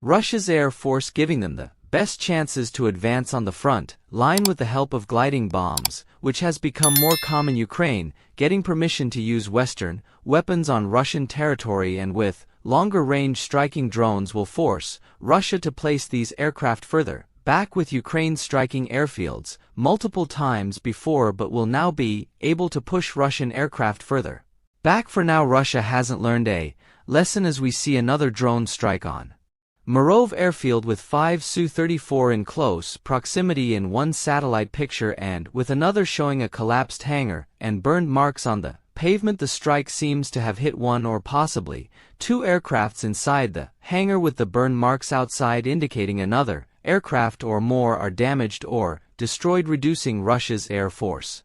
Russia's air force giving them the best chances to advance on the front line with the help of gliding bombs, which has become more common. Ukraine getting permission to use Western weapons on Russian territory, and with longer-range striking drones will force Russia to place these aircraft further back, with Ukraine striking airfields multiple times before but will now be able to push Russian aircraft further back. For now, Russia hasn't learned a lesson, as we see another drone strike on Morozovsk Airfield with 5 Su-34 in close proximity in one satellite picture, and with another showing a collapsed hangar and burned marks on the pavement. The strike seems to have hit one or possibly two aircrafts inside the hangar, with the burn marks outside indicating another aircraft or more are damaged or destroyed, reducing Russia's air force